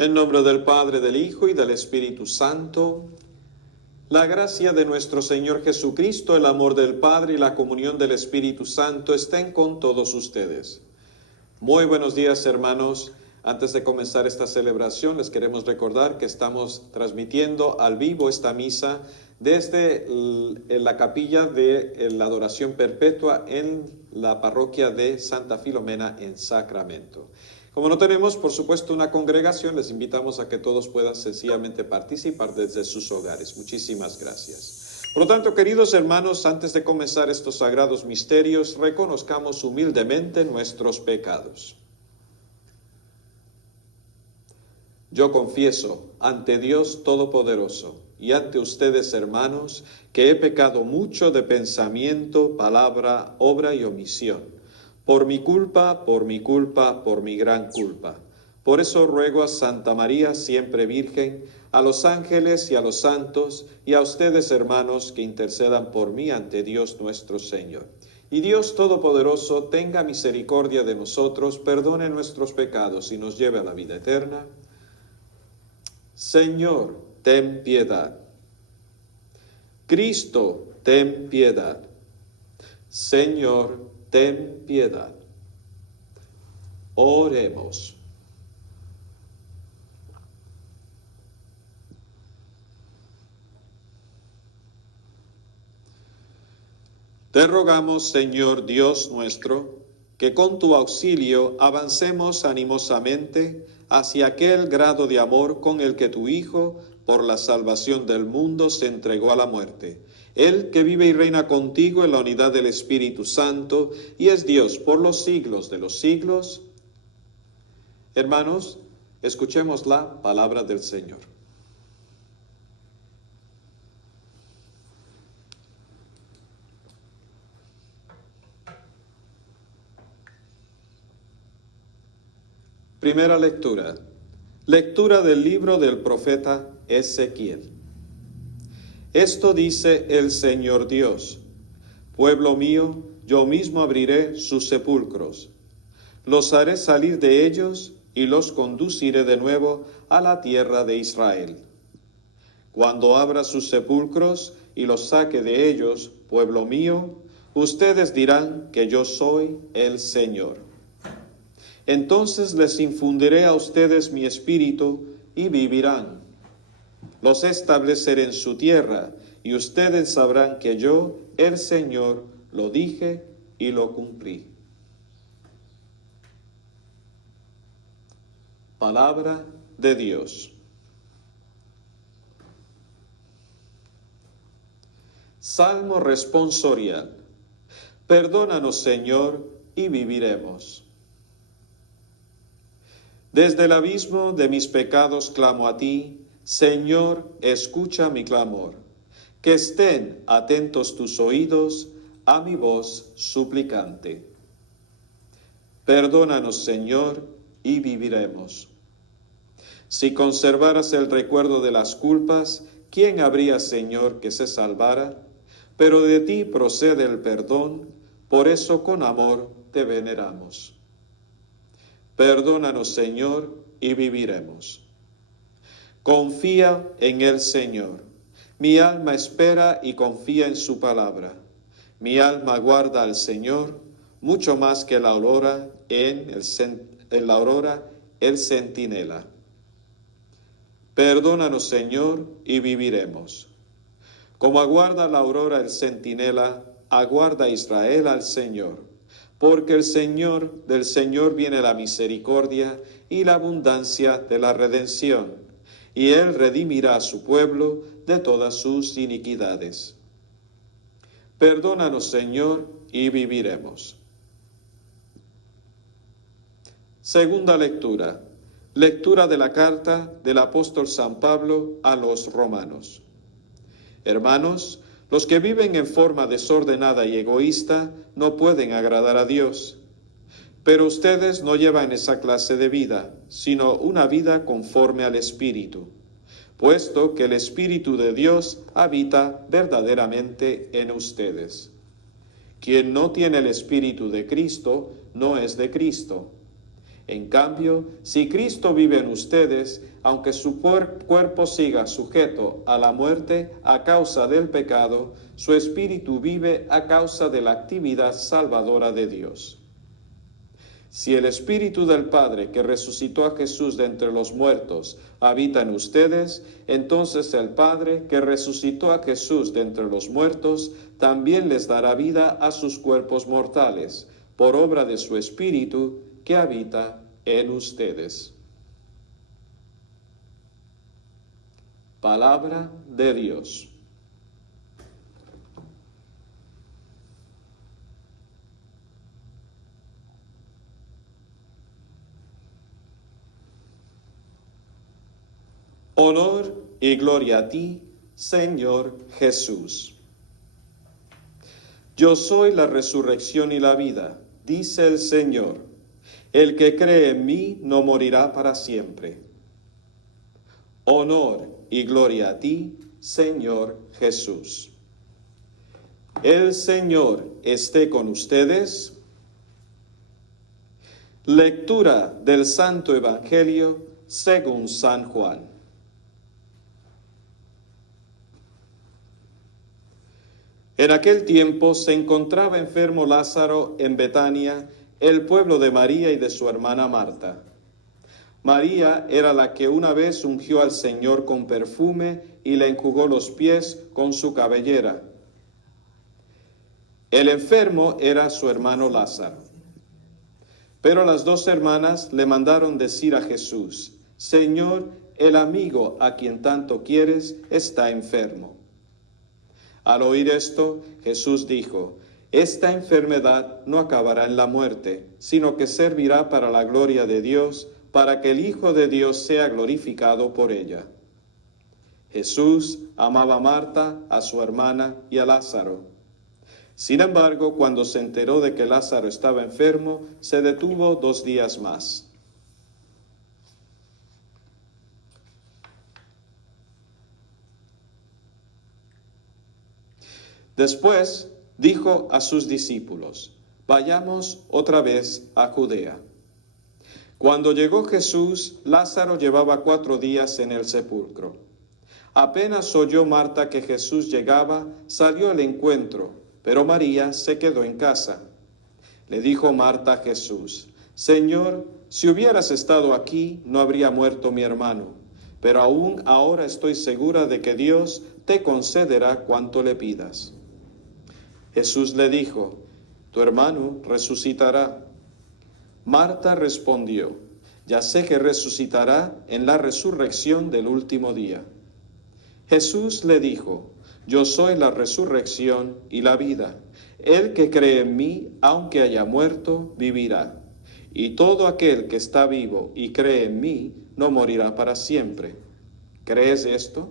En nombre del Padre, del Hijo y del Espíritu Santo, la gracia de nuestro Señor Jesucristo, el amor del Padre y la comunión del Espíritu Santo estén con todos ustedes. Muy buenos días, hermanos. Antes de comenzar esta celebración, les queremos recordar que estamos transmitiendo al vivo esta misa desde la capilla de la Adoración Perpetua en la parroquia de Santa Filomena en Sacramento. Como no tenemos, por supuesto, una congregación, les invitamos a que todos puedan sencillamente participar desde sus hogares. Muchísimas gracias. Por lo tanto, queridos hermanos, antes de comenzar estos sagrados misterios, reconozcamos humildemente nuestros pecados. Yo confieso ante Dios Todopoderoso y ante ustedes, hermanos, que he pecado mucho de pensamiento, palabra, obra y omisión. Por mi culpa, por mi gran culpa. Por eso ruego a Santa María, siempre Virgen, a los ángeles y a los santos, y a ustedes, hermanos, que intercedan por mí ante Dios nuestro Señor. Y Dios Todopoderoso tenga misericordia de nosotros, perdone nuestros pecados y nos lleve a la vida eterna. Señor, ten piedad. Cristo, ten piedad. Señor, ten piedad. Oremos. Te rogamos, Señor Dios nuestro, que con tu auxilio avancemos animosamente hacia aquel grado de amor con el que tu Hijo, por la salvación del mundo, se entregó a la muerte. Él que vive y reina contigo en la unidad del Espíritu Santo y es Dios por los siglos de los siglos. Hermanos, escuchemos la palabra del Señor. Primera lectura. Lectura del libro del profeta Ezequiel. Esto dice el Señor Dios: pueblo mío, yo mismo abriré sus sepulcros. Los haré salir de ellos y los conduciré de nuevo a la tierra de Israel. Cuando abra sus sepulcros y los saque de ellos, pueblo mío, ustedes dirán que yo soy el Señor. Entonces les infundiré a ustedes mi espíritu y vivirán. Los estableceré en su tierra y ustedes sabrán que yo, el Señor, lo dije y lo cumplí. Palabra de Dios. Salmo responsorial. Perdónanos, Señor, y viviremos. Desde el abismo de mis pecados clamo a ti, Señor, escucha mi clamor. Que estén atentos tus oídos a mi voz suplicante. Perdónanos, Señor, y viviremos. Si conservaras el recuerdo de las culpas, ¿quién habría, Señor, que se salvara? Pero de ti procede el perdón, por eso con amor te veneramos. Perdónanos, Señor, y viviremos. Confía en el Señor. Mi alma espera y confía en su palabra. Mi alma guarda al Señor, mucho más que la aurora el centinela. Perdónanos, Señor, y viviremos. Como aguarda la aurora el centinela, aguarda Israel al Señor. Porque del Señor viene la misericordia y la abundancia de la redención, y Él redimirá a su pueblo de todas sus iniquidades. Perdónanos, Señor, y viviremos. Segunda lectura. Lectura de la carta del apóstol San Pablo a los romanos. Hermanos, los que viven en forma desordenada y egoísta no pueden agradar a Dios. Pero ustedes no llevan esa clase de vida, sino una vida conforme al Espíritu, puesto que el Espíritu de Dios habita verdaderamente en ustedes. Quien no tiene el Espíritu de Cristo no es de Cristo. En cambio, si Cristo vive en ustedes, aunque su cuerpo siga sujeto a la muerte a causa del pecado, su espíritu vive a causa de la actividad salvadora de Dios. Si el Espíritu del Padre que resucitó a Jesús de entre los muertos habita en ustedes, entonces el Padre que resucitó a Jesús de entre los muertos también les dará vida a sus cuerpos mortales, por obra de su Espíritu que habita en ustedes. Palabra de Dios. Honor y gloria a ti, Señor Jesús. Yo soy la resurrección y la vida, dice el Señor. El que cree en mí no morirá para siempre. Honor y gloria a ti, Señor Jesús. El Señor esté con ustedes. Lectura del Santo Evangelio según San Juan. En aquel tiempo se encontraba enfermo Lázaro en Betania, el pueblo de María y de su hermana Marta. María era la que una vez ungió al Señor con perfume y le enjugó los pies con su cabellera. El enfermo era su hermano Lázaro. Pero las dos hermanas le mandaron decir a Jesús: Señor, el amigo a quien tanto quieres está enfermo. Al oír esto, Jesús dijo: esta enfermedad no acabará en la muerte, sino que servirá para la gloria de Dios, para que el Hijo de Dios sea glorificado por ella. Jesús amaba a Marta, a su hermana y a Lázaro. Sin embargo, cuando se enteró de que Lázaro estaba enfermo, se detuvo 2 días más. Después dijo a sus discípulos: vayamos otra vez a Judea. Cuando llegó Jesús, Lázaro llevaba 4 días en el sepulcro. Apenas oyó Marta que Jesús llegaba, salió al encuentro, pero María se quedó en casa. Le dijo Marta a Jesús: Señor, si hubieras estado aquí, no habría muerto mi hermano, pero aún ahora estoy segura de que Dios te concederá cuanto le pidas. Jesús le dijo: tu hermano resucitará. Marta respondió: ya sé que resucitará en la resurrección del último día. Jesús le dijo: yo soy la resurrección y la vida. El que cree en mí, aunque haya muerto, vivirá. Y todo aquel que está vivo y cree en mí, no morirá para siempre. ¿Crees esto?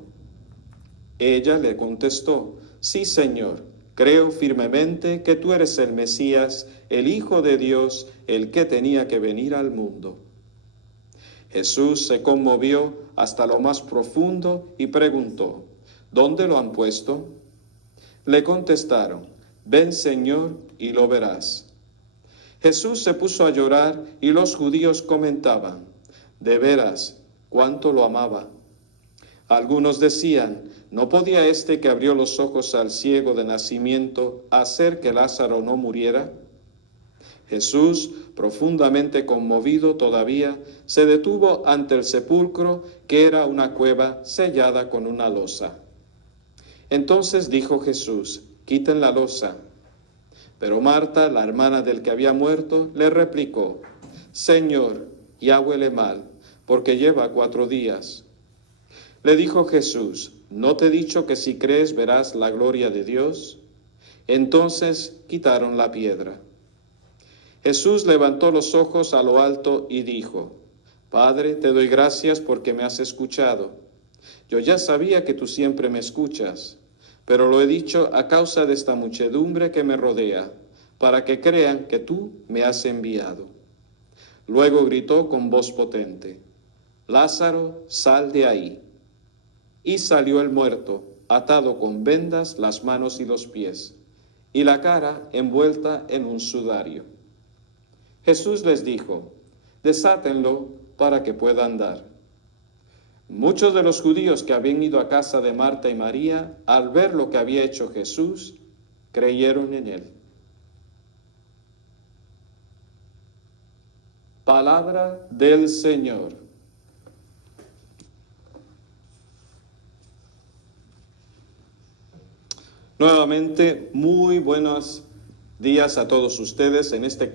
Ella le contestó: sí, Señor. Creo firmemente que tú eres el Mesías, el Hijo de Dios, el que tenía que venir al mundo. Jesús se conmovió hasta lo más profundo y preguntó: ¿dónde lo han puesto? Le contestaron: ven, Señor, y lo verás. Jesús se puso a llorar y los judíos comentaban: de veras, cuánto lo amaba. Algunos decían: ¿no podía este que abrió los ojos al ciego de nacimiento hacer que Lázaro no muriera? Jesús, profundamente conmovido todavía, se detuvo ante el sepulcro, que era una cueva sellada con una losa. Entonces dijo Jesús: quiten la losa. Pero Marta, la hermana del que había muerto, le replicó: Señor, ya huele mal, porque lleva 4 días. Le dijo Jesús: ¿no te he dicho que si crees verás la gloria de Dios? Entonces quitaron la piedra. Jesús levantó los ojos a lo alto y dijo: Padre, te doy gracias porque me has escuchado. Yo ya sabía que tú siempre me escuchas, pero lo he dicho a causa de esta muchedumbre que me rodea, para que crean que tú me has enviado. Luego gritó con voz potente: Lázaro, sal de ahí. Y salió el muerto, atado con vendas las manos y los pies, y la cara envuelta en un sudario. Jesús les dijo: desátenlo para que pueda andar. Muchos de los judíos que habían ido a casa de Marta y María, al ver lo que había hecho Jesús, creyeron en él. Palabra del Señor. Nuevamente, muy buenos días a todos ustedes en este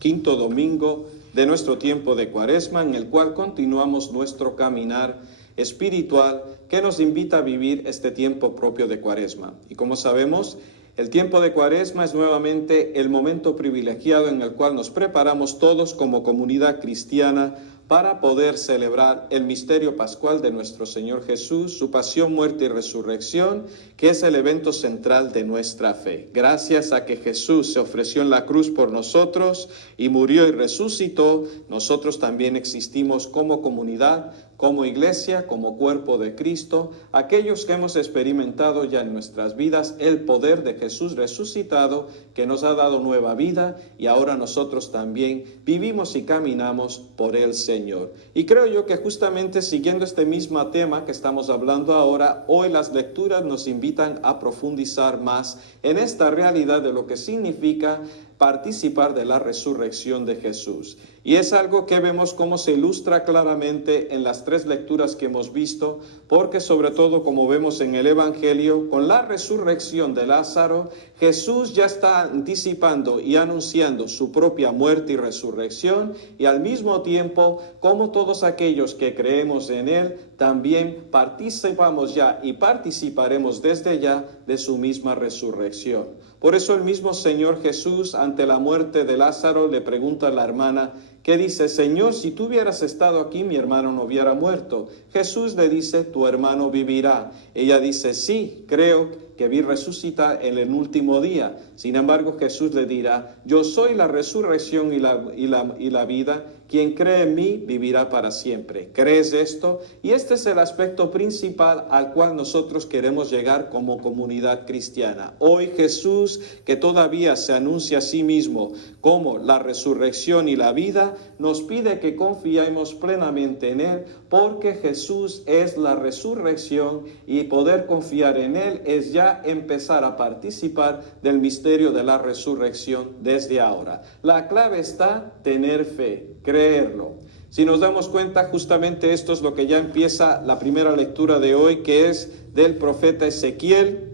quinto domingo de nuestro tiempo de Cuaresma, en el cual continuamos nuestro caminar espiritual que nos invita a vivir este tiempo propio de Cuaresma. Y como sabemos, el tiempo de Cuaresma es nuevamente el momento privilegiado en el cual nos preparamos todos como comunidad cristiana para poder celebrar el misterio pascual de nuestro Señor Jesús, su pasión, muerte y resurrección, que es el evento central de nuestra fe. Gracias a que Jesús se ofreció en la cruz por nosotros y murió y resucitó, nosotros también existimos como comunidad, como iglesia, como cuerpo de Cristo, aquellos que hemos experimentado ya en nuestras vidas el poder de Jesús resucitado, que nos ha dado nueva vida, y ahora nosotros también vivimos y caminamos por el Señor. Y creo yo que justamente siguiendo este mismo tema que estamos hablando ahora, hoy las lecturas nos invitan a profundizar más en esta realidad de lo que significa participar de la resurrección de Jesús. Y es algo que vemos cómo se ilustra claramente en las tres lecturas que hemos visto, porque sobre todo como vemos en el Evangelio, con la resurrección de Lázaro, Jesús ya está anticipando y anunciando su propia muerte y resurrección, y al mismo tiempo, como todos aquellos que creemos en Él, también participamos ya y participaremos desde ya de su misma resurrección. Por eso el mismo Señor Jesús, ante la muerte de Lázaro, le pregunta a la hermana, que dice, Señor, si tú hubieras estado aquí, mi hermano no hubiera muerto. Jesús le dice, tu hermano vivirá. Ella dice, sí, creo que vi resucitar en el último día. Sin embargo, Jesús le dirá, yo soy la resurrección y la vida. Quien cree en mí vivirá para siempre. ¿Crees esto? Y este es el aspecto principal al cual nosotros queremos llegar como comunidad cristiana. Hoy Jesús, que todavía se anuncia a sí mismo como la resurrección y la vida, nos pide que confiemos plenamente en Él, porque Jesús es la resurrección, y poder confiar en Él es ya empezar a participar del misterio de la resurrección desde ahora. La clave está tener fe, creerlo. Si nos damos cuenta, justamente esto es lo que ya empieza la primera lectura de hoy, que es del profeta Ezequiel,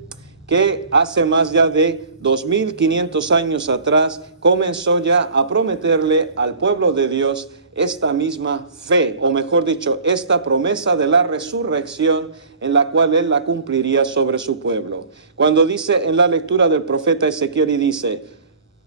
que hace más ya de 2500 años atrás comenzó ya a prometerle al pueblo de Dios esta misma fe, o mejor dicho, esta promesa de la resurrección en la cual Él la cumpliría sobre su pueblo. Cuando dice en la lectura del profeta Ezequiel y dice,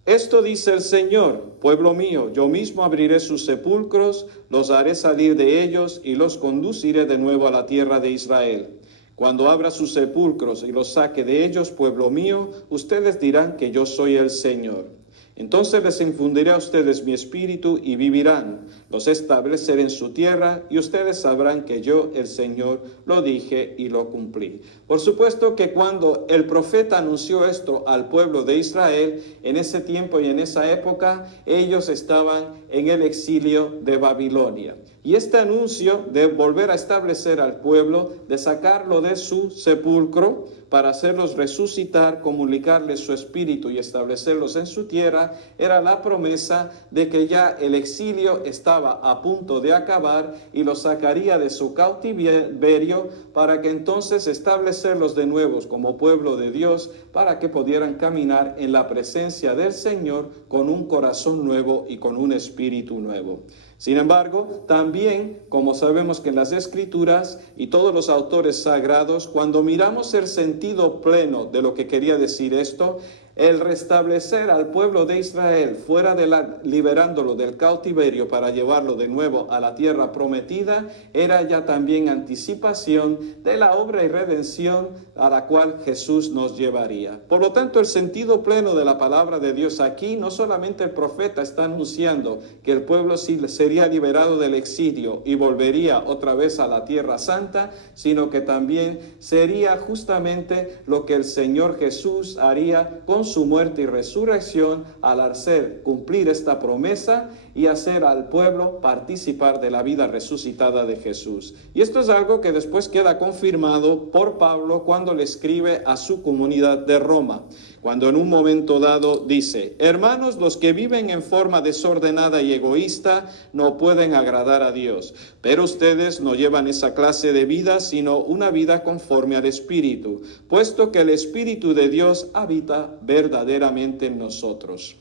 esto dice el Señor, pueblo mío, yo mismo abriré sus sepulcros, los haré salir de ellos y los conduciré de nuevo a la tierra de Israel. Cuando abra sus sepulcros y los saque de ellos, pueblo mío, ustedes dirán que yo soy el Señor. Entonces les infundiré a ustedes mi espíritu y vivirán. Los estableceré en su tierra y ustedes sabrán que yo, el Señor, lo dije y lo cumplí. Por supuesto que cuando el profeta anunció esto al pueblo de Israel, en ese tiempo y en esa época, ellos estaban en el exilio de Babilonia. Y este anuncio de volver a establecer al pueblo, de sacarlo de su sepulcro para hacerlos resucitar, comunicarles su espíritu y establecerlos en su tierra, era la promesa de que ya el exilio estaba a punto de acabar y los sacaría de su cautiverio para que entonces establecerlos de nuevo como pueblo de Dios, para que pudieran caminar en la presencia del Señor con un corazón nuevo y con un espíritu nuevo. Sin embargo, también, como sabemos que en las Escrituras y todos los autores sagrados, cuando miramos el sentido pleno de lo que quería decir esto, el restablecer al pueblo de Israel fuera liberándolo del cautiverio para llevarlo de nuevo a la tierra prometida, era ya también anticipación de la obra y redención a la cual Jesús nos llevaría. Por lo tanto, el sentido pleno de la palabra de Dios aquí, no solamente el profeta está anunciando que el pueblo sería liberado del exilio y volvería otra vez a la tierra santa, sino que también sería justamente lo que el Señor Jesús haría con con su muerte y resurrección al hacer cumplir esta promesa y hacer al pueblo participar de la vida resucitada de Jesús. Y esto es algo que después queda confirmado por Pablo cuando le escribe a su comunidad de Roma, cuando en un momento dado dice: hermanos, los que viven en forma desordenada y egoísta no pueden agradar a Dios, pero ustedes no llevan esa clase de vida, sino una vida conforme al Espíritu, puesto que el Espíritu de Dios habita verdaderamente en nosotros.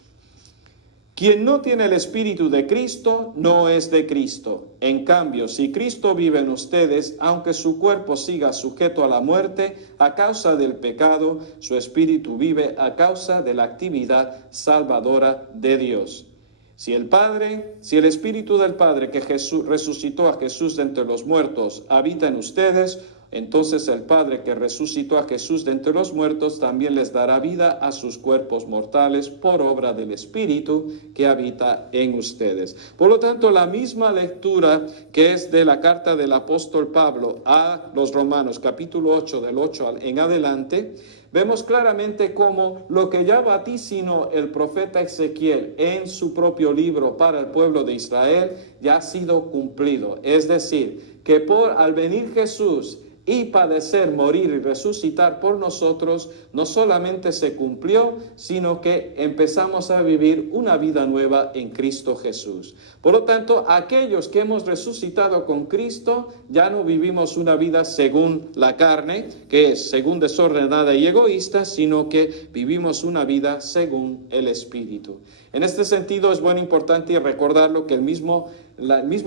Quien no tiene el Espíritu de Cristo no es de Cristo. En cambio, si Cristo vive en ustedes, aunque su cuerpo siga sujeto a la muerte a causa del pecado, su Espíritu vive a causa de la actividad salvadora de Dios. Si el Espíritu del Padre que resucitó a Jesús de entre los muertos habita en ustedes, entonces el Padre que resucitó a Jesús de entre los muertos también les dará vida a sus cuerpos mortales por obra del Espíritu que habita en ustedes. Por lo tanto, la misma lectura que es de la carta del apóstol Pablo a los Romanos, capítulo 8, del 8 en adelante, vemos claramente cómo lo que ya vaticinó el profeta Ezequiel en su propio libro para el pueblo de Israel ya ha sido cumplido. Es decir, que al venir Jesús y padecer, morir y resucitar por nosotros, no solamente se cumplió, sino que empezamos a vivir una vida nueva en Cristo Jesús. Por lo tanto, aquellos que hemos resucitado con Cristo, ya no vivimos una vida según la carne, que es según desordenada y egoísta, sino que vivimos una vida según el Espíritu. En este sentido es bueno, importante recordarlo que el mismo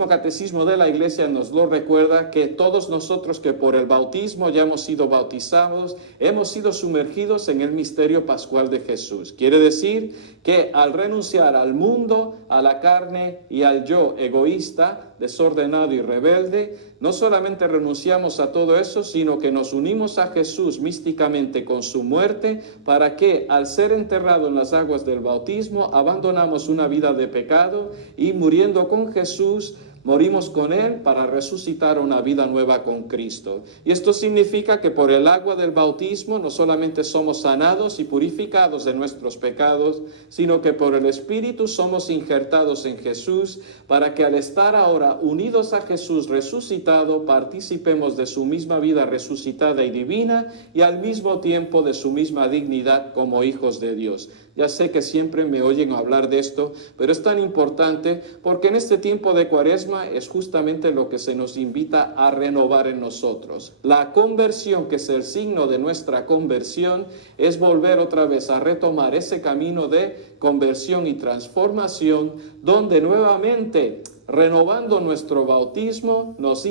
catecismo de la Iglesia nos lo recuerda, que todos nosotros que por el bautismo ya hemos sido bautizados, hemos sido sumergidos en el misterio pascual de Jesús. Quiere decir que al renunciar al mundo, a la carne y al yo egoísta, desordenado y rebelde, no solamente renunciamos a todo eso, sino que nos unimos a Jesús místicamente con su muerte, para que al ser enterrado en las aguas del bautismo, abandonamos una vida de pecado y muriendo con Jesús, morimos con Él para resucitar una vida nueva con Cristo. Y esto significa que por el agua del bautismo no solamente somos sanados y purificados de nuestros pecados, sino que por el Espíritu somos injertados en Jesús, para que al estar ahora unidos a Jesús resucitado, participemos de su misma vida resucitada y divina y al mismo tiempo de su misma dignidad como hijos de Dios. Ya sé que siempre me oyen hablar de esto, pero es tan importante porque en este tiempo de Cuaresma es justamente lo que se nos invita a renovar en nosotros. La conversión, que es el signo de nuestra conversión, es volver otra vez a retomar ese camino de conversión y transformación, donde nuevamente, renovando nuestro bautismo, nos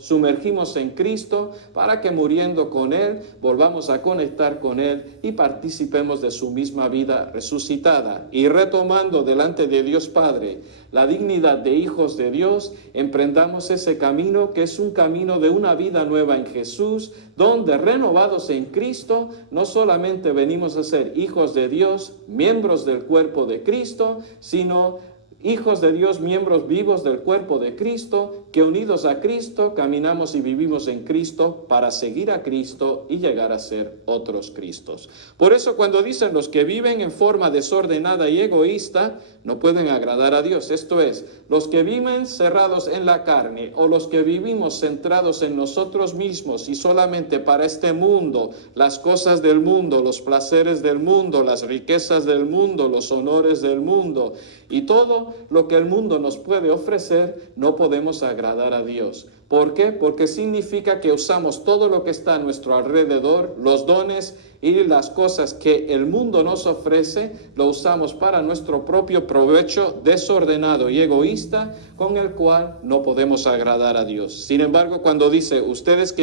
sumergimos en Cristo para que muriendo con Él, volvamos a conectar con Él y participemos de su misma vida resucitada. Y retomando delante de Dios Padre la dignidad de hijos de Dios, emprendamos ese camino que es un camino de una vida nueva en Jesús, donde renovados en Cristo, no solamente venimos a ser hijos de Dios, miembros del cuerpo de Cristo, sino hijos de Dios, miembros vivos del cuerpo de Cristo, que unidos a Cristo caminamos y vivimos en Cristo para seguir a Cristo y llegar a ser otros Cristos. Por eso cuando dicen los que viven en forma desordenada y egoísta, no pueden agradar a Dios. Esto es, los que viven cerrados en la carne o los que vivimos centrados en nosotros mismos y solamente para este mundo, las cosas del mundo, los placeres del mundo, las riquezas del mundo, los honores del mundo y todo lo que el mundo nos puede ofrecer, no podemos agradar a Dios. ¿Por qué? Porque significa que usamos todo lo que está a nuestro alrededor, los dones y las cosas que el mundo nos ofrece, lo usamos para nuestro propio provecho desordenado y egoísta, con el cual no podemos agradar a Dios. Sin embargo, cuando dice, ustedes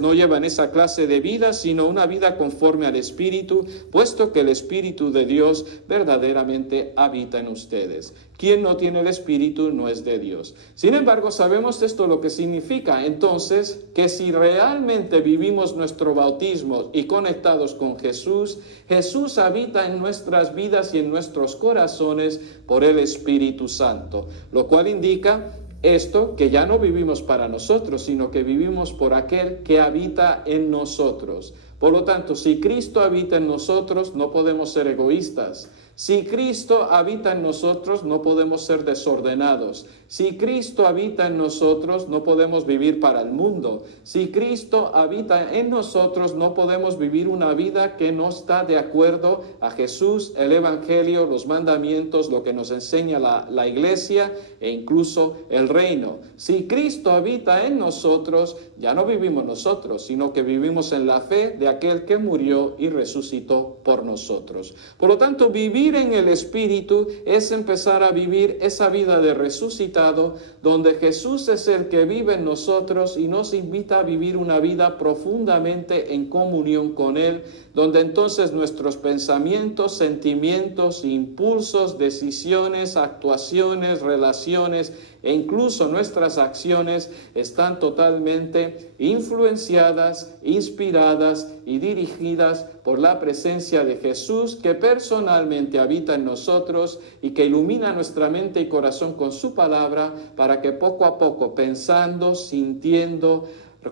no llevan esa clase de vida, sino una vida conforme al Espíritu, puesto que el Espíritu de Dios verdaderamente habita en ustedes. Quien no tiene el Espíritu no es de Dios. Sin embargo, sabemos esto lo que significa. Entonces, que si realmente vivimos nuestro bautismo y conectados con Jesús, Jesús habita en nuestras vidas y en nuestros corazones por el Espíritu Santo, lo cual indica esto, que ya no vivimos para nosotros, sino que vivimos por aquel que habita en nosotros. Por lo tanto, si Cristo habita en nosotros, no podemos ser egoístas. Si Cristo habita en nosotros, no podemos ser desordenados. Si Cristo habita en nosotros, no podemos vivir para el mundo. Si Cristo habita en nosotros, no podemos vivir una vida que no está de acuerdo a Jesús, el Evangelio, los mandamientos, lo que nos enseña la iglesia e incluso el reino. Si Cristo habita en nosotros, ya no vivimos nosotros, sino que vivimos en la fe de aquel que murió y resucitó por nosotros. Por lo tanto, vivir en el Espíritu es empezar a vivir esa vida de resucitado, donde Jesús es el que vive en nosotros y nos invita a vivir una vida profundamente en comunión con Él, donde entonces nuestros pensamientos, sentimientos, impulsos, decisiones, actuaciones, relaciones e incluso nuestras acciones están totalmente influenciadas, inspiradas y dirigidas por la presencia de Jesús, que personalmente habita en nosotros y que ilumina nuestra mente y corazón con su palabra, para que poco a poco, pensando, sintiendo,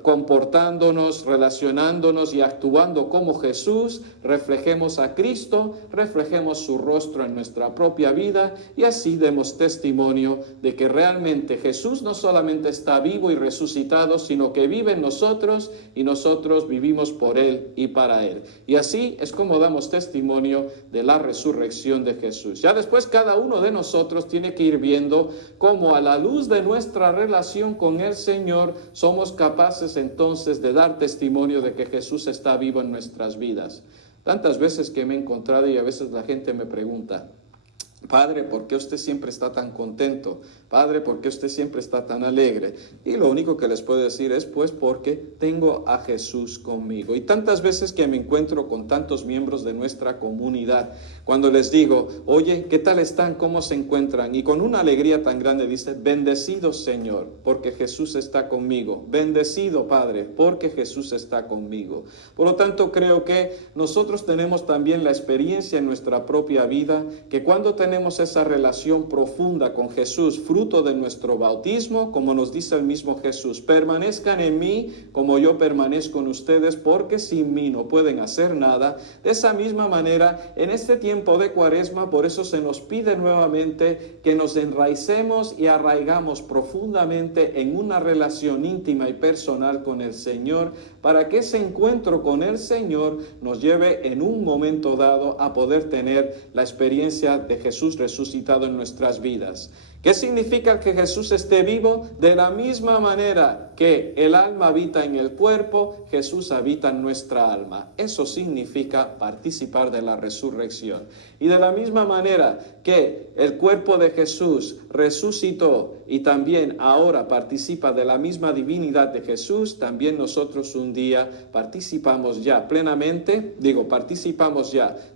comportándonos, relacionándonos y actuando como Jesús, reflejemos a Cristo, reflejemos su rostro en nuestra propia vida y así demos testimonio de que realmente Jesús no solamente está vivo y resucitado, sino que vive en nosotros y nosotros vivimos por Él y para Él. Y así es como damos testimonio de la resurrección de Jesús. Ya después cada uno de nosotros tiene que ir viendo cómo a la luz de nuestra relación con el Señor somos capaces entonces de dar testimonio de que Jesús está vivo en nuestras vidas. Tantas veces que me he encontrado y a veces la gente me pregunta: Padre, ¿por qué usted siempre está tan contento? Padre, ¿por qué usted siempre está tan alegre? Y lo único que les puedo decir es, pues, porque tengo a Jesús conmigo. Y tantas veces que me encuentro con tantos miembros de nuestra comunidad, cuando les digo: oye, ¿qué tal están? ¿Cómo se encuentran? Y con una alegría tan grande dice: bendecido Señor, porque Jesús está conmigo. Bendecido Padre, porque Jesús está conmigo. Por lo tanto, creo que nosotros tenemos también la experiencia en nuestra propia vida, que cuando tenemos esa relación profunda con Jesús, fruto de nuestro bautismo, como nos dice el mismo Jesús: permanezcan en mí como yo permanezco en ustedes, porque sin mí no pueden hacer nada. De esa misma manera, en este tiempo de Cuaresma, por eso se nos pide nuevamente que nos enraicemos y arraigamos profundamente en una relación íntima y personal con el Señor, para que ese encuentro con el Señor nos lleve en un momento dado a poder tener la experiencia de Jesús resucitado en nuestras vidas. ¿Qué significa que Jesús esté vivo? De la misma manera que el alma habita en el cuerpo, Jesús habita en nuestra alma. Eso significa participar de la resurrección. Y de la misma manera que el cuerpo de Jesús resucitó y también ahora participa de la misma divinidad de Jesús, también nosotros un día participamos ya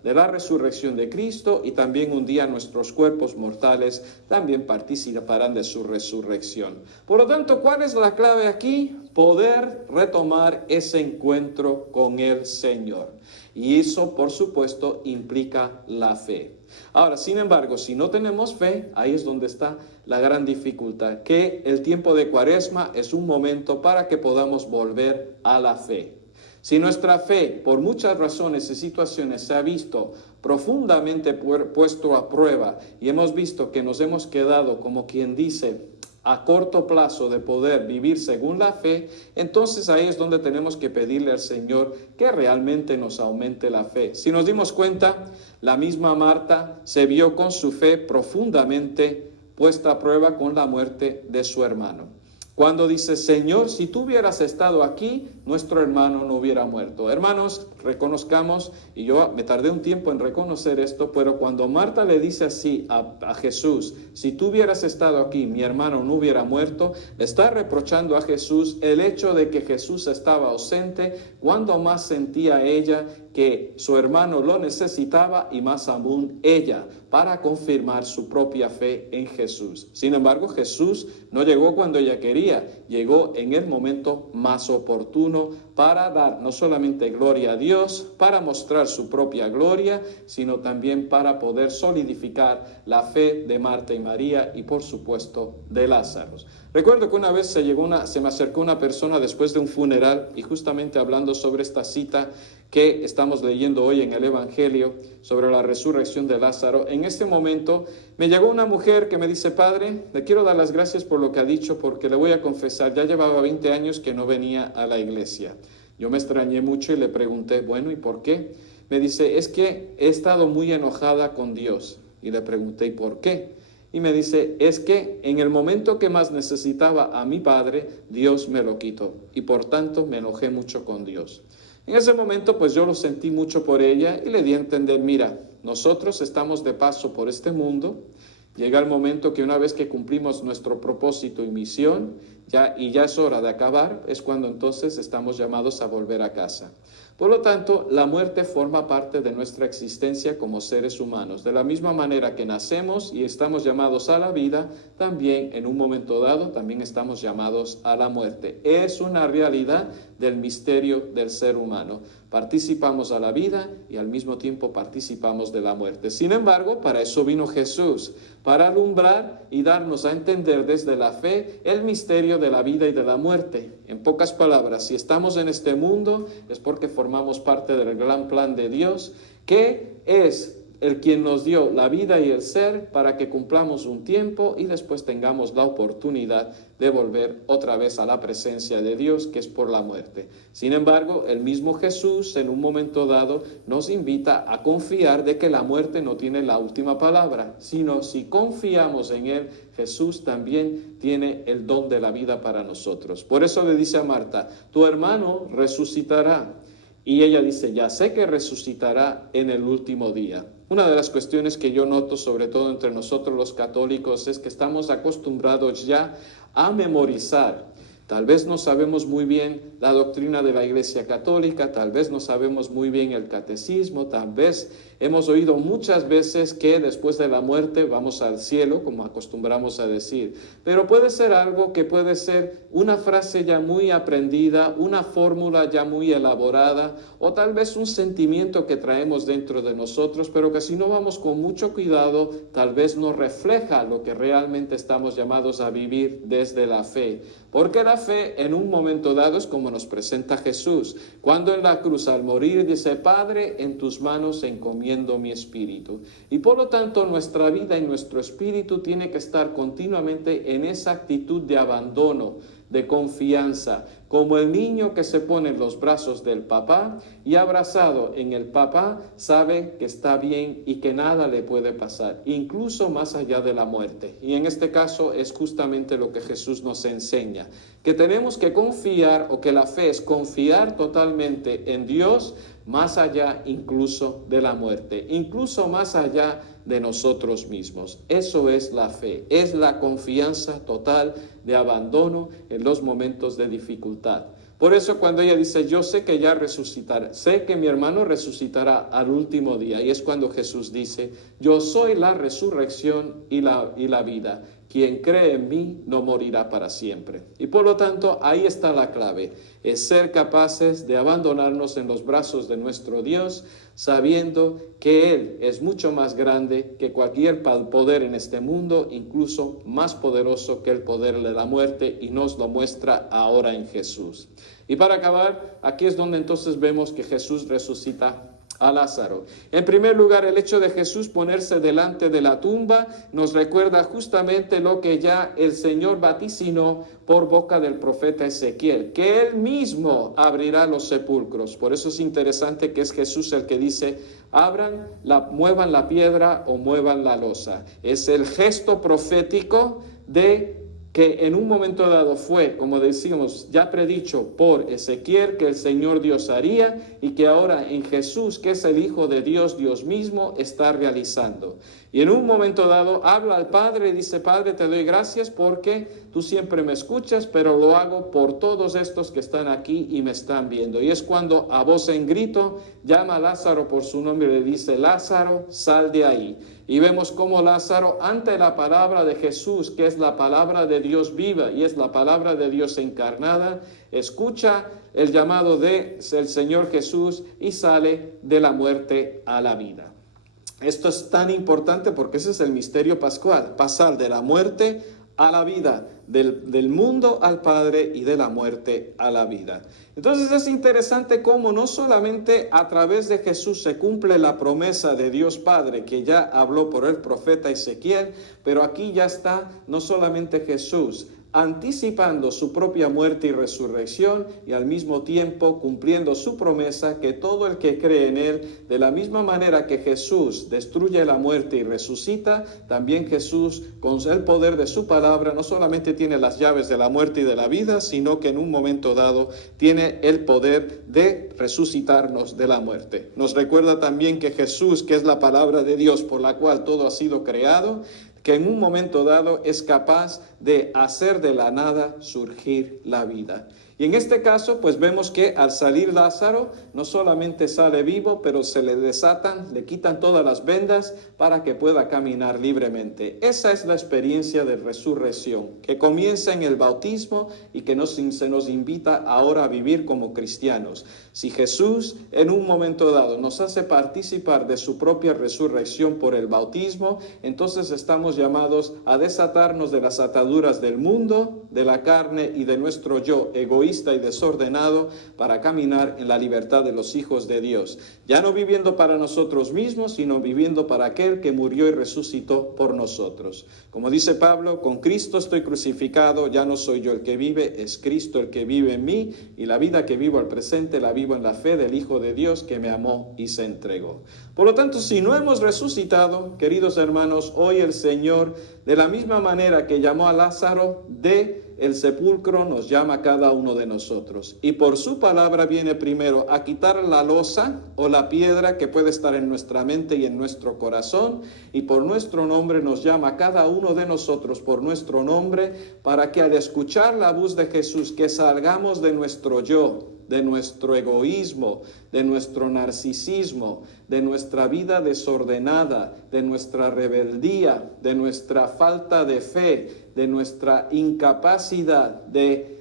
de la resurrección de Cristo, y también un día nuestros cuerpos mortales también participarán de su resurrección. Por lo tanto, ¿cuál es la clave aquí? Poder retomar ese encuentro con el Señor. Y eso, por supuesto, implica la fe. Ahora, sin embargo, si no tenemos fe, ahí es donde está la gran dificultad, que el tiempo de Cuaresma es un momento para que podamos volver a la fe. Si nuestra fe, por muchas razones y situaciones, se ha visto profundamente puesto a prueba y hemos visto que nos hemos quedado, como quien dice, a corto plazo de poder vivir según la fe, entonces ahí es donde tenemos que pedirle al Señor que realmente nos aumente la fe. Si nos dimos cuenta, la misma Marta se vio con su fe profundamente puesta a prueba con la muerte de su hermano. Cuando dice: Señor, si tú hubieras estado aquí, nuestro hermano no hubiera muerto. Hermanos, reconozcamos, y yo me tardé un tiempo en reconocer esto, pero cuando Marta le dice así a Jesús: si tú hubieras estado aquí, mi hermano no hubiera muerto, está reprochando a Jesús el hecho de que Jesús estaba ausente, cuando más sentía ella que su hermano lo necesitaba, y más aún ella, para confirmar su propia fe en Jesús. Sin embargo, Jesús no llegó cuando ella quería, llegó en el momento más oportuno para dar no solamente gloria a Dios, para mostrar su propia gloria, sino también para poder solidificar la fe de Marta y María y, por supuesto, de Lázaro. Recuerdo que una vez se me acercó una persona después de un funeral, y justamente hablando sobre esta cita que estamos leyendo hoy en el Evangelio sobre la resurrección de Lázaro, en este momento me llegó una mujer que me dice: Padre, le quiero dar las gracias por lo que ha dicho, porque le voy a confesar, ya llevaba 20 años que no venía a la iglesia. Yo me extrañé mucho y le pregunté: bueno, ¿y por qué? Me dice: es que he estado muy enojada con Dios. Y le pregunté: ¿y por qué? Y me dice: es que en el momento que más necesitaba a mi padre, Dios me lo quitó. Y por tanto me enojé mucho con Dios. En ese momento pues yo lo sentí mucho por ella y le di a entender: mira, nosotros estamos de paso por este mundo. Llega el momento que una vez que cumplimos nuestro propósito y misión, ya es hora de acabar, es cuando entonces estamos llamados a volver a casa. Por lo tanto, la muerte forma parte de nuestra existencia como seres humanos. De la misma manera que nacemos y estamos llamados a la vida, también en un momento dado también estamos llamados a la muerte. Es una realidad del misterio del ser humano. Participamos a la vida y al mismo tiempo participamos de la muerte. Sin embargo, para eso vino Jesús, para alumbrar y darnos a entender desde la fe el misterio de la vida y de la muerte. En pocas palabras, si estamos en este mundo es porque formamos parte del gran plan de Dios, que es el quien nos dio la vida y el ser para que cumplamos un tiempo y después tengamos la oportunidad de volver otra vez a la presencia de Dios, que es por la muerte. Sin embargo, el mismo Jesús en un momento dado nos invita a confiar de que la muerte no tiene la última palabra, sino si confiamos en Él, Jesús también tiene el don de la vida para nosotros. Por eso le dice a Marta: tu hermano resucitará. Y ella dice: ya sé que resucitará en el último día. Una de las cuestiones que yo noto, sobre todo entre nosotros los católicos, es que estamos acostumbrados ya a memorizar. Tal vez no sabemos muy bien la doctrina de la Iglesia Católica, tal vez no sabemos muy bien el catecismo, tal vez hemos oído muchas veces que después de la muerte vamos al cielo, como acostumbramos a decir. Pero puede ser algo que puede ser una frase ya muy aprendida, una fórmula ya muy elaborada, o tal vez un sentimiento que traemos dentro de nosotros, pero que si no vamos con mucho cuidado, tal vez no refleja lo que realmente estamos llamados a vivir desde la fe. Porque la fe en un momento dado es como nos presenta Jesús, cuando en la cruz al morir dice: Padre, en tus manos encomiendo mi espíritu. Y por lo tanto nuestra vida y nuestro espíritu tiene que estar continuamente en esa actitud de abandono, de confianza, como el niño que se pone en los brazos del papá y abrazado en el papá sabe que está bien y que nada le puede pasar, incluso más allá de la muerte. Y en este caso es justamente lo que Jesús nos enseña, que tenemos que confiar, o que la fe es confiar totalmente en Dios, más allá incluso de la muerte, incluso más allá de nosotros mismos. Eso es la fe, es la confianza total de abandono en los momentos de dificultad. Por eso cuando ella dice: yo sé que ya resucitará, sé que mi hermano resucitará al último día, y es cuando Jesús dice: yo soy la resurrección y la vida. Quien cree en mí no morirá para siempre. Y por lo tanto, ahí está la clave, es ser capaces de abandonarnos en los brazos de nuestro Dios, sabiendo que Él es mucho más grande que cualquier poder en este mundo, incluso más poderoso que el poder de la muerte, y nos lo muestra ahora en Jesús. Y para acabar, aquí es donde entonces vemos que Jesús resucita a Lázaro. En primer lugar, el hecho de Jesús ponerse delante de la tumba nos recuerda justamente lo que ya el Señor vaticinó por boca del profeta Ezequiel, que Él mismo abrirá los sepulcros. Por eso es interesante que es Jesús el que dice: muevan la piedra o muevan la losa. Es el gesto profético de que en un momento dado fue, como decimos, ya predicho por Ezequiel, que el Señor Dios haría, y que ahora en Jesús, que es el Hijo de Dios, Dios mismo, está realizando. Y en un momento dado habla al Padre y dice: Padre, te doy gracias porque tú siempre me escuchas, pero lo hago por todos estos que están aquí y me están viendo. Y es cuando a voz en grito llama a Lázaro por su nombre y le dice: Lázaro, sal de ahí. Y vemos cómo Lázaro, ante la palabra de Jesús, que es la palabra de Dios viva y es la palabra de Dios encarnada, escucha el llamado del Señor Jesús y sale de la muerte a la vida. Esto es tan importante porque ese es el misterio pascual, pasar de la muerte a la vida, del mundo al Padre y de la muerte a la vida. Entonces es interesante cómo no solamente a través de Jesús se cumple la promesa de Dios Padre que ya habló por el profeta Ezequiel, pero aquí ya está no solamente Jesús anticipando su propia muerte y resurrección y al mismo tiempo cumpliendo su promesa que todo el que cree en él, de la misma manera que Jesús destruye la muerte y resucita, también Jesús con el poder de su palabra no solamente tiene las llaves de la muerte y de la vida, sino que en un momento dado tiene el poder de resucitarnos de la muerte. Nos recuerda también que Jesús, que es la palabra de Dios por la cual todo ha sido creado, que en un momento dado es capaz de hacer de la nada surgir la vida. Y en este caso, pues vemos que al salir Lázaro, no solamente sale vivo, pero se le desatan, le quitan todas las vendas para que pueda caminar libremente. Esa es la experiencia de resurrección, que comienza en el bautismo y que se nos invita ahora a vivir como cristianos. Si Jesús en un momento dado nos hace participar de su propia resurrección por el bautismo, entonces estamos llamados a desatarnos de las ataduras del mundo, de la carne y de nuestro yo egoísta y desordenado para caminar en la libertad de los hijos de Dios. Ya no viviendo para nosotros mismos, sino viviendo para aquel que murió y resucitó por nosotros. Como dice Pablo, con Cristo estoy crucificado, ya no soy yo el que vive, es Cristo el que vive en mí, y la vida que vivo al presente la vivo en la fe del Hijo de Dios que me amó y se entregó. Por lo tanto, si no hemos resucitado, queridos hermanos, hoy el Señor, de la misma manera que llamó a Lázaro de el sepulcro, nos llama a cada uno de nosotros. Y por su palabra viene primero a quitar la losa o la piedra que puede estar en nuestra mente y en nuestro corazón. Y por nuestro nombre nos llama a cada uno de nosotros por nuestro nombre, para que al escuchar la voz de Jesús, que salgamos de nuestro yo, de nuestro egoísmo, de nuestro narcisismo, de nuestra vida desordenada, de nuestra rebeldía, de nuestra falta de fe, de nuestra incapacidad de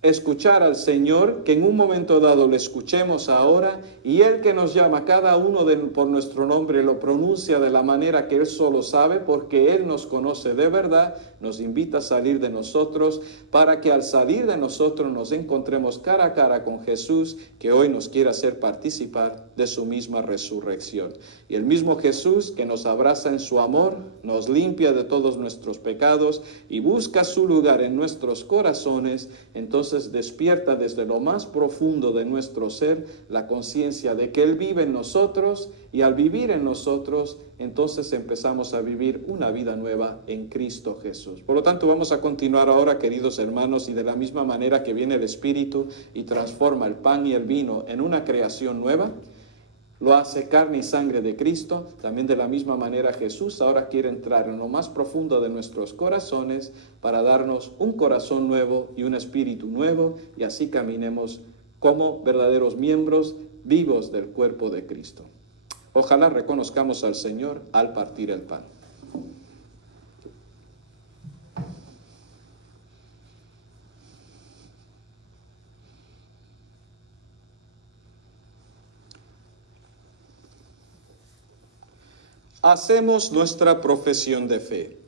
escuchar al Señor, que en un momento dado le escuchemos ahora, y Él que nos llama cada uno por nuestro nombre lo pronuncia de la manera que Él solo sabe, porque Él nos conoce de verdad, nos invita a salir de nosotros, para que al salir de nosotros nos encontremos cara a cara con Jesús, que hoy nos quiere hacer participar de su misma resurrección. Y el mismo Jesús que nos abraza en su amor, nos limpia de todos nuestros pecados y busca su lugar en nuestros corazones, entonces despierta desde lo más profundo de nuestro ser la conciencia de que Él vive en nosotros, y al vivir en nosotros, entonces empezamos a vivir una vida nueva en Cristo Jesús. Por lo tanto, vamos a continuar ahora, queridos hermanos, y de la misma manera que viene el Espíritu y transforma el pan y el vino en una creación nueva, lo hace carne y sangre de Cristo, también de la misma manera Jesús ahora quiere entrar en lo más profundo de nuestros corazones para darnos un corazón nuevo y un espíritu nuevo, y así caminemos como verdaderos miembros vivos del cuerpo de Cristo. Ojalá reconozcamos al Señor al partir el pan. Hacemos nuestra profesión de fe.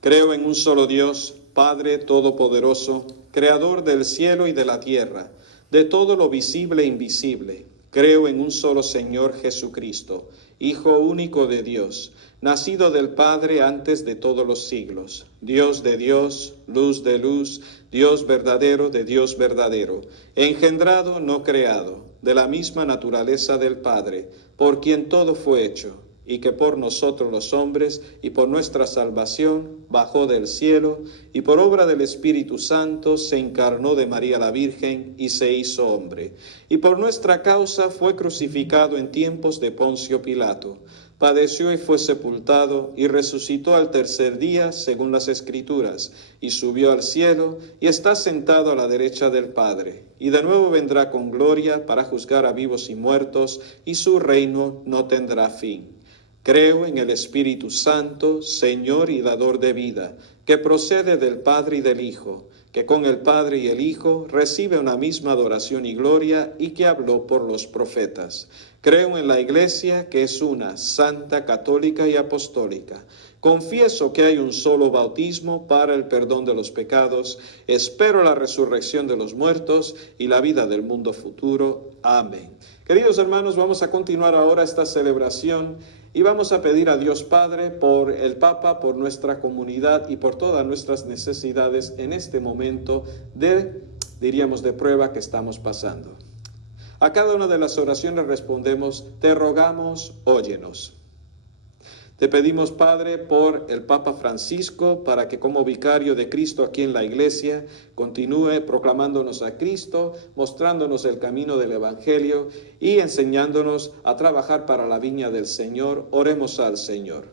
Creo en un solo Dios, Padre Todopoderoso, Creador del cielo y de la tierra, de todo lo visible e invisible. Creo en un solo Señor Jesucristo, Hijo único de Dios, nacido del Padre antes de todos los siglos, Dios de Dios, luz de luz, Dios verdadero de Dios verdadero, engendrado, no creado, de la misma naturaleza del Padre, por quien todo fue hecho, y que por nosotros los hombres y por nuestra salvación bajó del cielo, y por obra del Espíritu Santo se encarnó de María la Virgen y se hizo hombre, y por nuestra causa fue crucificado en tiempos de Poncio Pilato, padeció y fue sepultado, y resucitó al tercer día según las Escrituras, y subió al cielo, y está sentado a la derecha del Padre, y de nuevo vendrá con gloria para juzgar a vivos y muertos, y su reino no tendrá fin. Creo en el Espíritu Santo, Señor y dador de vida, que procede del Padre y del Hijo, que con el Padre y el Hijo recibe una misma adoración y gloria, y que habló por los profetas. Creo en la Iglesia, que es una, santa, católica y apostólica. Confieso que hay un solo bautismo para el perdón de los pecados. Espero la resurrección de los muertos y la vida del mundo futuro. Amén. Queridos hermanos, vamos a continuar ahora esta celebración y vamos a pedir a Dios Padre por el Papa, por nuestra comunidad y por todas nuestras necesidades en este momento de prueba que estamos pasando. A cada una de las oraciones respondemos: te rogamos, óyenos. Te pedimos, Padre, por el Papa Francisco, para que como vicario de Cristo aquí en la Iglesia, continúe proclamándonos a Cristo, mostrándonos el camino del Evangelio y enseñándonos a trabajar para la viña del Señor. Oremos al Señor.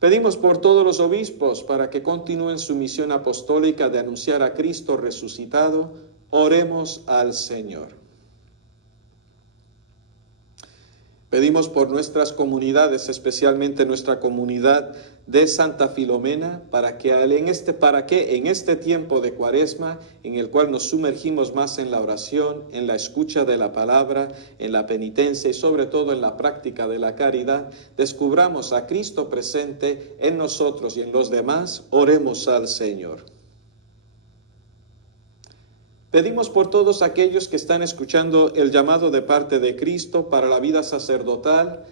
Pedimos por todos los obispos para que continúen su misión apostólica de anunciar a Cristo resucitado. Oremos al Señor. Pedimos por nuestras comunidades, especialmente nuestra comunidad de Santa Filomena, para que en este tiempo de Cuaresma, en el cual nos sumergimos más en la oración, en la escucha de la palabra, en la penitencia y sobre todo en la práctica de la caridad, descubramos a Cristo presente en nosotros y en los demás. Oremos al Señor. Pedimos por todos aquellos que están escuchando el llamado de parte de Cristo para la vida sacerdotal,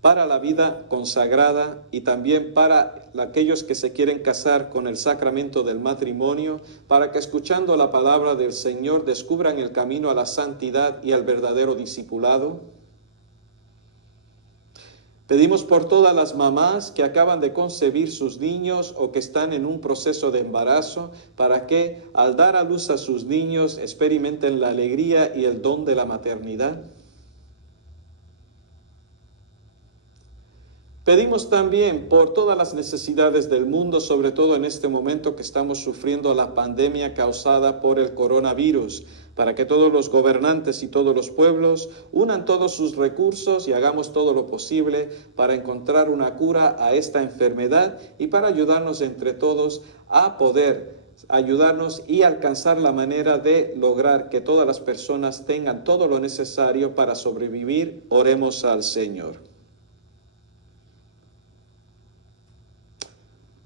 para la vida consagrada y también para aquellos que se quieren casar con el sacramento del matrimonio, para que escuchando la palabra del Señor descubran el camino a la santidad y al verdadero discipulado. Pedimos por todas las mamás que acaban de concebir sus niños o que están en un proceso de embarazo, para que al dar a luz a sus niños experimenten la alegría y el don de la maternidad. Pedimos también por todas las necesidades del mundo, sobre todo en este momento que estamos sufriendo la pandemia causada por el coronavirus, para que todos los gobernantes y todos los pueblos unan todos sus recursos y hagamos todo lo posible para encontrar una cura a esta enfermedad y para ayudarnos entre todos a poder ayudarnos y alcanzar la manera de lograr que todas las personas tengan todo lo necesario para sobrevivir. Oremos al Señor.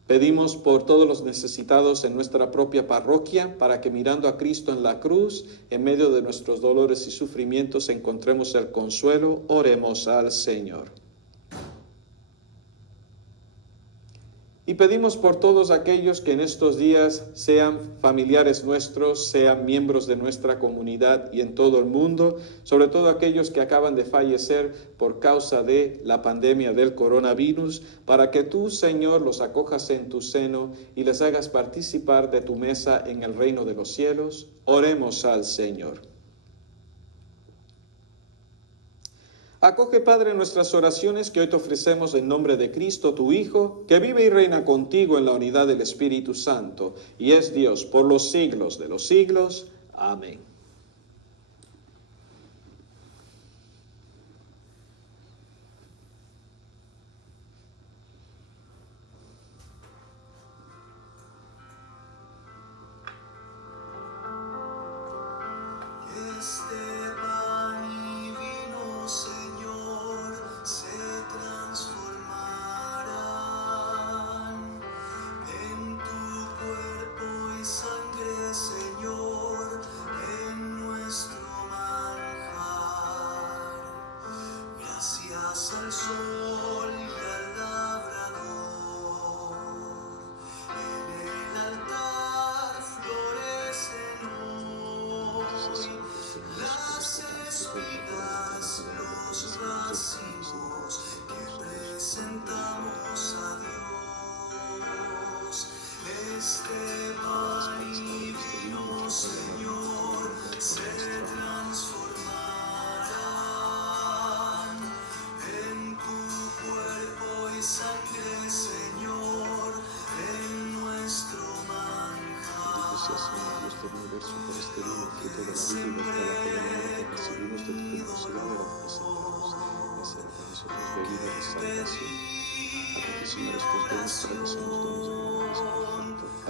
Pedimos por todos los necesitados en nuestra propia parroquia, para que mirando a Cristo en la cruz, en medio de nuestros dolores y sufrimientos, encontremos el consuelo. Oremos al Señor. Y pedimos por todos aquellos que en estos días sean familiares nuestros, sean miembros de nuestra comunidad y en todo el mundo, sobre todo aquellos que acaban de fallecer por causa de la pandemia del coronavirus, para que tú, Señor, los acojas en tu seno y les hagas participar de tu mesa en el reino de los cielos. Oremos al Señor. Acoge, Padre, nuestras oraciones que hoy te ofrecemos en nombre de Cristo, tu Hijo, que vive y reina contigo en la unidad del Espíritu Santo, y es Dios por los siglos de los siglos. Amén.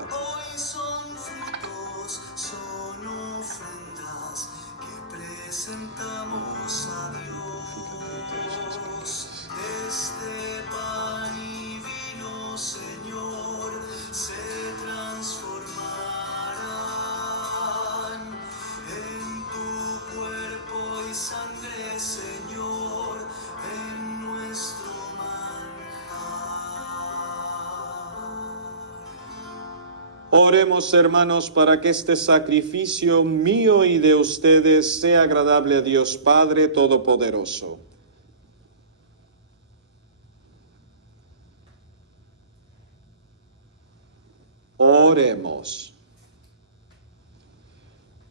Hoy son frutos, son ofrendas que presentamos a Dios. Oremos, hermanos, para que este sacrificio mío y de ustedes sea agradable a Dios Padre Todopoderoso. Oremos.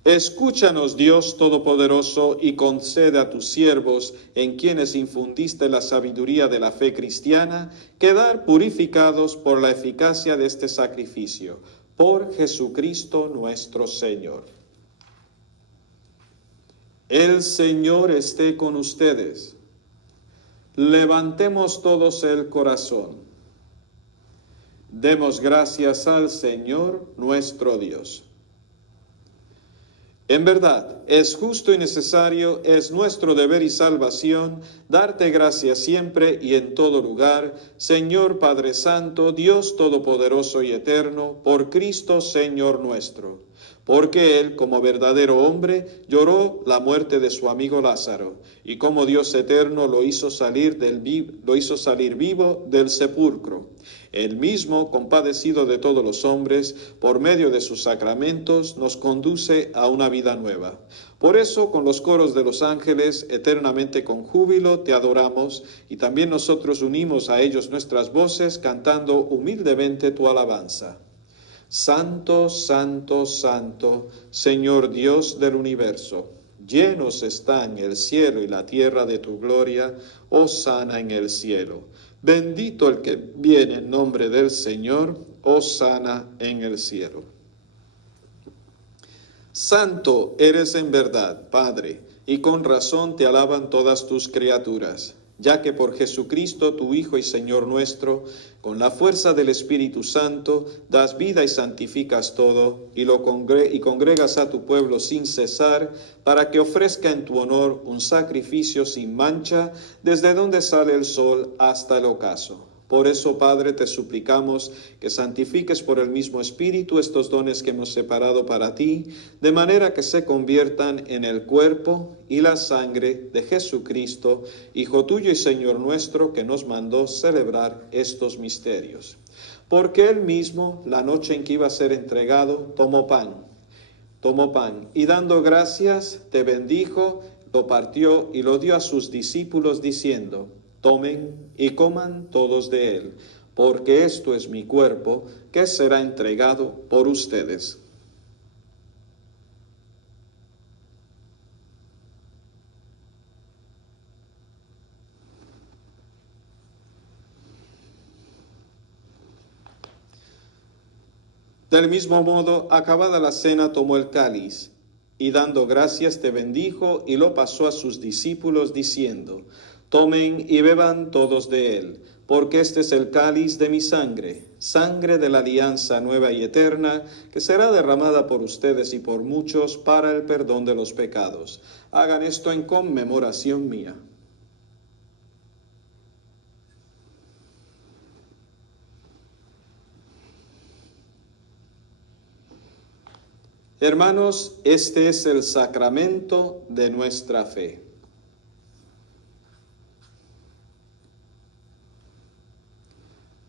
Escúchanos, Dios Todopoderoso, y concede a tus siervos, en quienes infundiste la sabiduría de la fe cristiana, quedar purificados por la eficacia de este sacrificio. Por Jesucristo nuestro Señor. El Señor esté con ustedes. Levantemos todos el corazón. Demos gracias al Señor nuestro Dios. En verdad, es justo y necesario, es nuestro deber y salvación, darte gracias siempre y en todo lugar, Señor Padre Santo, Dios Todopoderoso y Eterno, por Cristo Señor nuestro. Porque Él, como verdadero hombre, lloró la muerte de su amigo Lázaro, y como Dios eterno lo hizo salir vivo del sepulcro. Él mismo, compadecido de todos los hombres, por medio de sus sacramentos, nos conduce a una vida nueva. Por eso, con los coros de los ángeles, eternamente con júbilo te adoramos, y también nosotros unimos a ellos nuestras voces, cantando humildemente tu alabanza. Santo, santo, santo, Señor Dios del universo, llenos están el cielo y la tierra de tu gloria, hosana en el cielo. Bendito el que viene en nombre del Señor, hosana en el cielo. Santo eres en verdad, Padre, y con razón te alaban todas tus criaturas, ya que por Jesucristo, tu Hijo y Señor nuestro, con la fuerza del Espíritu Santo, das vida y santificas todo, y congregas a tu pueblo sin cesar, para que ofrezca en tu honor un sacrificio sin mancha, desde donde sale el sol hasta el ocaso. Por eso, Padre, te suplicamos que santifiques por el mismo Espíritu estos dones que hemos separado para ti, de manera que se conviertan en el cuerpo y la sangre de Jesucristo, Hijo tuyo y Señor nuestro, que nos mandó celebrar estos misterios. Porque Él mismo, la noche en que iba a ser entregado, tomó pan, y dando gracias, te bendijo, lo partió y lo dio a sus discípulos, diciendo: tomen y coman todos de él, porque esto es mi cuerpo, que será entregado por ustedes. Del mismo modo, acabada la cena, tomó el cáliz, y dando gracias te bendijo, y lo pasó a sus discípulos, diciendo: tomen y beban todos de él, porque este es el cáliz de mi sangre, sangre de la alianza nueva y eterna, que será derramada por ustedes y por muchos para el perdón de los pecados. Hagan esto en conmemoración mía. Hermanos, este es el sacramento de nuestra fe.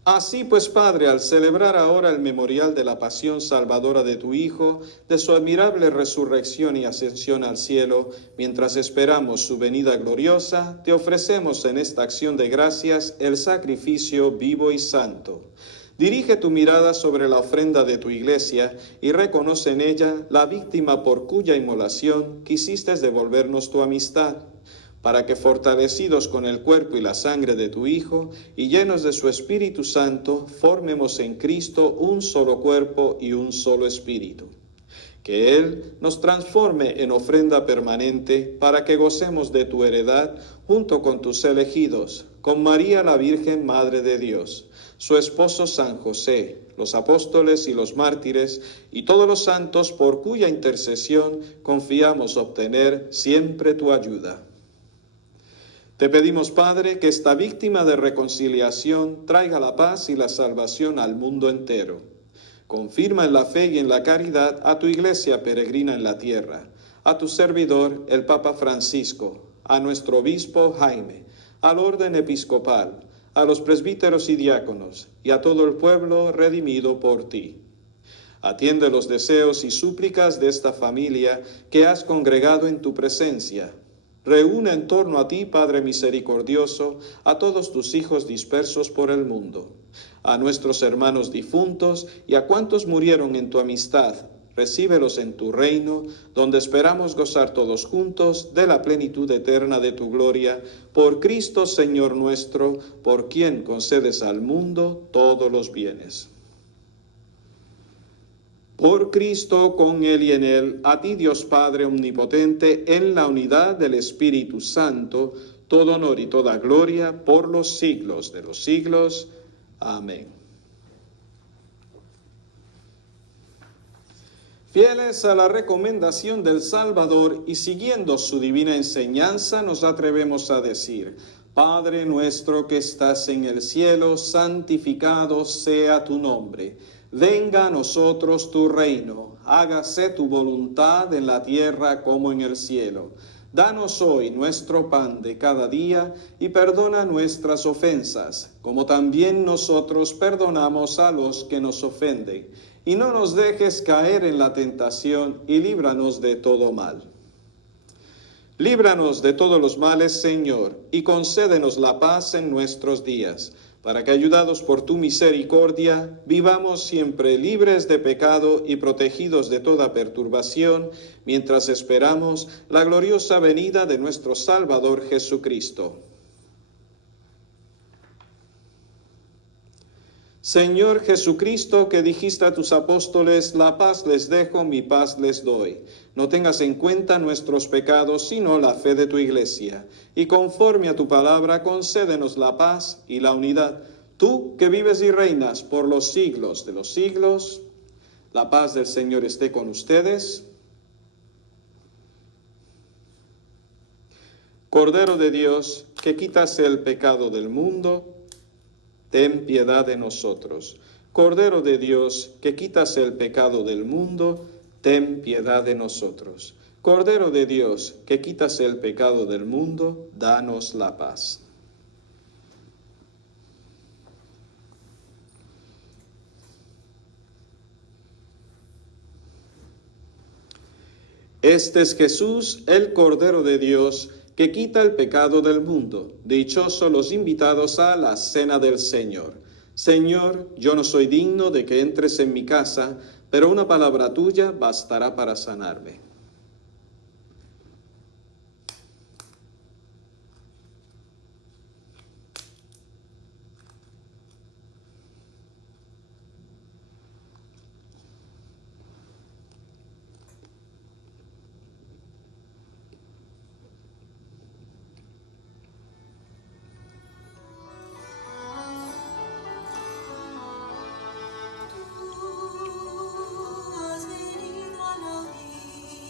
Así pues, Padre, al celebrar ahora el memorial de la pasión salvadora de tu Hijo, de su admirable resurrección y ascensión al cielo, mientras esperamos su venida gloriosa, te ofrecemos en esta acción de gracias el sacrificio vivo y santo. Dirige tu mirada sobre la ofrenda de tu iglesia y reconoce en ella la víctima por cuya inmolación quisiste devolvernos tu amistad, para que fortalecidos con el cuerpo y la sangre de tu Hijo y llenos de su Espíritu Santo, formemos en Cristo un solo cuerpo y un solo espíritu. Que Él nos transforme en ofrenda permanente para que gocemos de tu heredad junto con tus elegidos, con María la Virgen Madre de Dios, su esposo San José, los apóstoles y los mártires, y todos los santos por cuya intercesión confiamos obtener siempre tu ayuda. Te pedimos, Padre, que esta víctima de reconciliación traiga la paz y la salvación al mundo entero. Confirma en la fe y en la caridad a tu iglesia peregrina en la tierra, a tu servidor, el Papa Francisco, a nuestro obispo Jaime, al orden episcopal, a los presbíteros y diáconos, y a todo el pueblo redimido por ti. Atiende los deseos y súplicas de esta familia que has congregado en tu presencia. Reúne en torno a ti, Padre misericordioso, a todos tus hijos dispersos por el mundo, a nuestros hermanos difuntos y a cuantos murieron en tu amistad. Recíbelos en tu reino, donde esperamos gozar todos juntos de la plenitud eterna de tu gloria, por Cristo Señor nuestro, por quien concedes al mundo todos los bienes. Por Cristo, con Él y en Él, a ti Dios Padre omnipotente, en la unidad del Espíritu Santo, todo honor y toda gloria por los siglos de los siglos. Amén. Fieles a la recomendación del Salvador y siguiendo su divina enseñanza, nos atrevemos a decir: Padre nuestro que estás en el cielo, santificado sea tu nombre. Venga a nosotros tu reino, hágase tu voluntad en la tierra como en el cielo. Danos hoy nuestro pan de cada día y perdona nuestras ofensas, como también nosotros perdonamos a los que nos ofenden. Y no nos dejes caer en la tentación y líbranos de todo mal. Líbranos de todos los males, Señor, y concédenos la paz en nuestros días, para que, ayudados por tu misericordia, vivamos siempre libres de pecado y protegidos de toda perturbación, mientras esperamos la gloriosa venida de nuestro Salvador Jesucristo. Señor Jesucristo, que dijiste a tus apóstoles: la paz les dejo, mi paz les doy. No tengas en cuenta nuestros pecados, sino la fe de tu Iglesia. Y conforme a tu palabra, concédenos la paz y la unidad. Tú que vives y reinas por los siglos de los siglos, la paz del Señor esté con ustedes. Cordero de Dios, que quitas el pecado del mundo, ten piedad de nosotros. Cordero de Dios, que quitas el pecado del mundo, ten piedad de nosotros. Cordero de Dios, que quitas el pecado del mundo, danos la paz. Este es Jesús, el Cordero de Dios, que quita el pecado del mundo. Dichosos los invitados a la cena del Señor. Señor, yo no soy digno de que entres en mi casa, pero una palabra tuya bastará para sanarme. Has venido a la vida.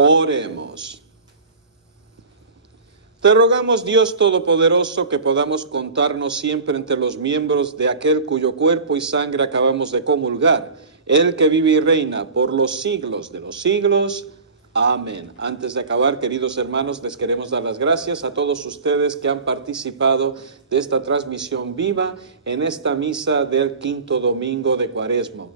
Oremos. Te rogamos, Dios Todopoderoso, que podamos contarnos siempre entre los miembros de aquel cuyo cuerpo y sangre acabamos de comulgar, el que vive y reina por los siglos de los siglos. Amén. Antes de acabar, queridos hermanos, les queremos dar las gracias a todos ustedes que han participado de esta transmisión viva en esta misa del quinto domingo de Cuaresma.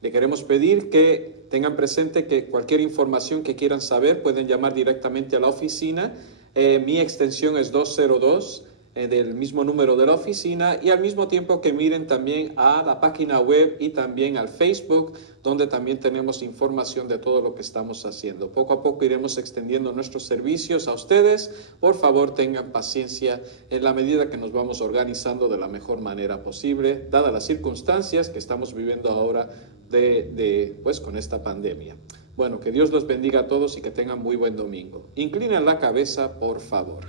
Le queremos pedir que tengan presente que cualquier información que quieran saber pueden llamar directamente a la oficina. Mi extensión es 202, del mismo número de la oficina, y al mismo tiempo que miren también a la página web y también al Facebook, donde también tenemos información de todo lo que estamos haciendo. Poco a poco iremos extendiendo nuestros servicios a ustedes. Por favor, tengan paciencia en la medida que nos vamos organizando de la mejor manera posible, dadas las circunstancias que estamos viviendo ahora pues con esta pandemia. Bueno, que Dios los bendiga a todos y que tengan muy buen domingo. Inclinen la cabeza, por favor.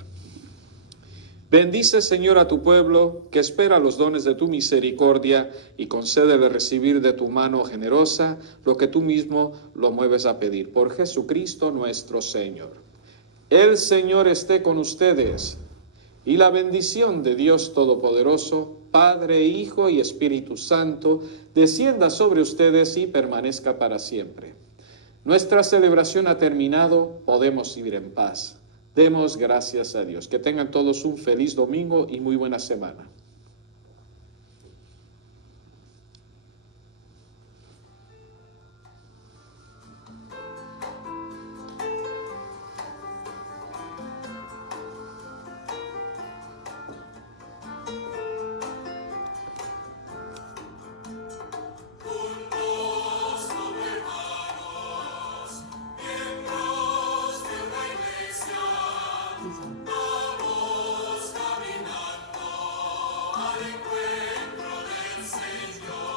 Bendice, Señor, a tu pueblo, que espera los dones de tu misericordia, y concédele recibir de tu mano generosa lo que tú mismo lo mueves a pedir. Por Jesucristo nuestro Señor. El Señor esté con ustedes, y la bendición de Dios Todopoderoso, Padre, Hijo y Espíritu Santo, descienda sobre ustedes y permanezca para siempre. Nuestra celebración ha terminado, podemos ir en paz. Demos gracias a Dios. Que tengan todos un feliz domingo y muy buena semana. Vamos caminando al encuentro del Señor.